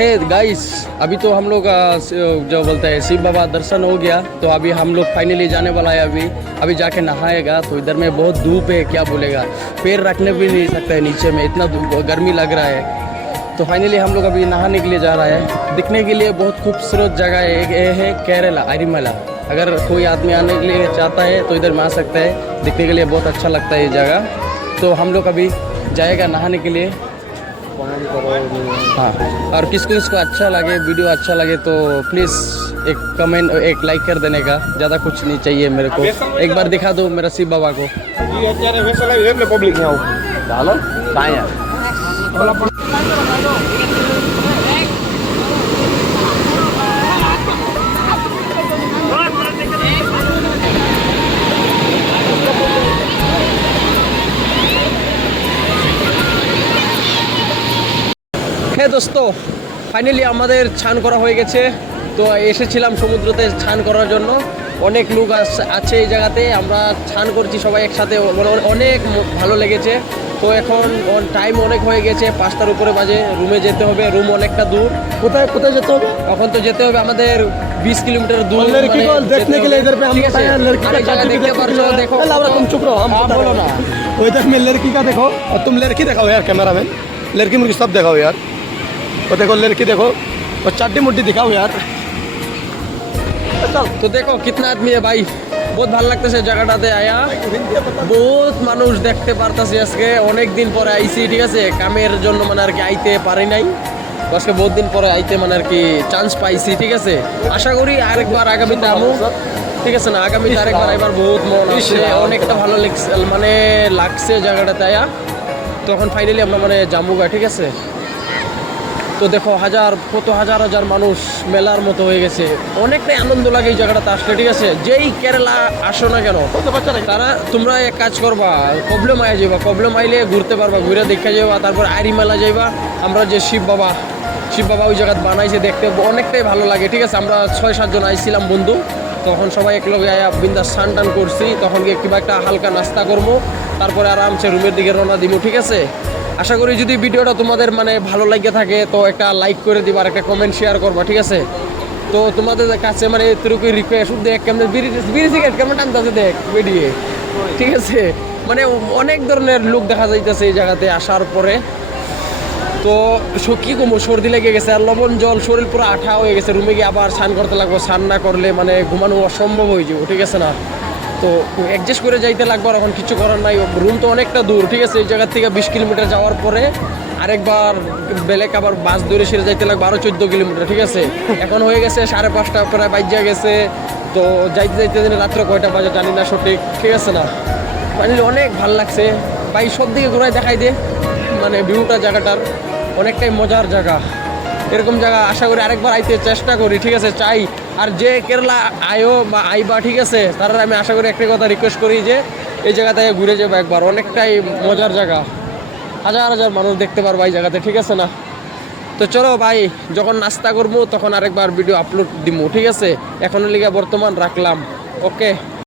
है गाइस, अभी तो हम लोग जो बोलते हैं शिव बाबा दर्शन हो गया, तो अभी हम लोग फाइनली जाने वाला है। अभी जाके नहाएगा। तो इधर में बहुत धूप है, क्या बोलेगा, पैर रखने भी नहीं सकता है नीचे में, इतना गर्मी लग रहा है। तो फाइनली हम लोग अभी नहाने के लिए जा रहा है। दिखने के लिए बहुत खूबसूरत जगह है। एक ये है केरला अरिमला। अगर कोई आदमी आने के लिए चाहता है तो इधर में आ सकता है। दिखने के लिए बहुत अच्छा लगता है ये जगह। तो हम लोग अभी जाएगा नहाने के लिए। हाँ, और किसको किसको अच्छा लगे, वीडियो अच्छा लगे तो प्लीज़ एक कमेंट, एक लाइक कर देने का। ज़्यादा कुछ नहीं चाहिए मेरे को। एक बार दिखा दो मेरा शिव बाबा को। হ্যাঁ দোস্ত, ফাইনালি আমাদের স্নান করা হয়ে গেছে। তো এসেছিলাম সমুদ্রতে স্নান করার জন্য। অনেক লোক আছে এই জায়গাতে, আমরা স্নান করছি সবাই একসাথে, অনেক ভালো লেগেছে। তো এখন টাইম অনেক হয়ে গেছে, 5টার উপরে বাজে। রুমে যেতে হবে, রুম অনেকটা দূর। কোথায় কোথায় যেতে হবে? এখন তো যেতে হবে আমাদের 20 किलोमीटर दूर। लड़की को देखने के लिए इधर पे हम लड़की का जगह देखते पारछो। देखो तुम चुप रहो, हम बोलो ना। इधर में लड़की का देखो, और तुम लड़की दिखाओ यार, कैमरा मैन लड़की मुर्गी सब दिखाओ यार। तो देखो लड़की देखो, और चाटी मुट्टी दिखाओ यार। तो देखो कितना आदमी है भाई, बहुत ভালো লাগতেছে জায়গাটাতে আয়া। বহুত মানুষ দেখতে পারতাছি আজকে, অনেক দিন পরে আইছি। ঠিক আছে, কামের জন্য মানে আর কি আইতে পারি নাই। আজকে বহুত দিন পরে আইতে মানে আর কি চান্স পাইছি। ঠিক আছে, আশা করি আরেকবার আগামীতে আমু। ঠিক আছে না, আগামীতে আরেকবার আইবার বহুত মন আছে। অনেকটা ভালো লাগছে জায়গাটাতে আয়া। তখন ফাইনালি আমরা মানে জামুগা। ঠিক আছে, তো দেখো কত হাজার মানুষ মেলার মতো হয়ে গেছে। অনেকটাই আনন্দ লাগে এই জায়গাটাতে আসলে। ঠিক আছে, যেই কেরালা আসো না কেন, তারা তোমরা এক কাজ করবা, প্রবলেম আয় যাইবা। প্রবলেম আইলে ঘুরতে পারবা, ঘুরে দেখে যাইবা। তারপর আরিমেলা যাইবা। আমরা যে শিব বাবা ওই জায়গা বানাইছে, দেখতে অনেকটাই ভালো লাগে। ঠিক আছে, আমরা 6-7 জন আইছিলাম বন্ধু। তখন সবাই একলগে আয়া বিন্দাস স্নান টান করছি। তখন গিয়ে কিংবা একটা হালকা নাস্তা করবো, তারপরে আরামসে রুমের দিকে রওনা দিব। ঠিক আছে, আশা করি যদি ভিডিওটা তোমাদের মানে ভালো লাগে থাকে তো একটা লাইক করে দিবা আর একটা কমেন্ট শেয়ার করবা। ঠিক আছে, তো তোমাদের কাছে মানে এতটুকু রিকোয়েস্ট, দেখ কেমন বিড়ি সিগারেট কেমন টানতেছে দেখ বেরিয়ে। ঠিক আছে, মানে অনেক ধরনের লোক দেখা যাইতেছে এই জায়গাতে আসার পরে। তো কী কমো, সর্দি লেগে গেছে আর লবণ জল, শরীর পুরো আঠা হয়ে গেছে। রুমে গিয়ে আবার স্নান করতে লাগবো। স্নান না করলে মানে ঘুমানো অসম্ভব হয়ে যাবো। ঠিক আছে না, তো অ্যাডজাস্ট করে যাইতে লাগবে। আর এখন কিছু করার নাই, রুম তো অনেকটা দূর। ঠিক আছে, এই জায়গার থেকে 20 কিলোমিটার যাওয়ার পরে আরেকবার বেলেক আবার বাস ধরে সেরে যাইতে লাগবে আরও 14 কিলোমিটার। ঠিক আছে, এখন হয়ে গেছে 5:30 প্রায় বাজ্যা গেছে। তো যাইতে দিনে রাত্রে কয়টা বাজে জানি না সঠিক। ঠিক আছে না, ফাইনালি অনেক ভালো লাগছে ভাই। সব দিকে ঘোরায় দেখাই দে, মানে ভিউটা জায়গাটার অনেকটাই মজার জায়গা। এরকম জায়গা আশা করি আরেকবার আইতে চেষ্টা করি। ঠিক আছে, চাই। আর যে কেরালা আয়ো বা আইবা, ঠিক আছে, তারা আমি আশা করি একটা কথা রিকোয়েস্ট করি যে এই জায়গাতে ঘুরে যাবো একবার। অনেকটাই মজার জায়গা, হাজার মানুষ দেখতে পারবো এই জায়গাতে। ঠিক আছে না, তো চলো ভাই, যখন নাস্তা করবো তখন আরেকবার ভিডিও আপলোড দিব। ঠিক আছে, এখনের লিগে বর্তমান রাখলাম। ওকে।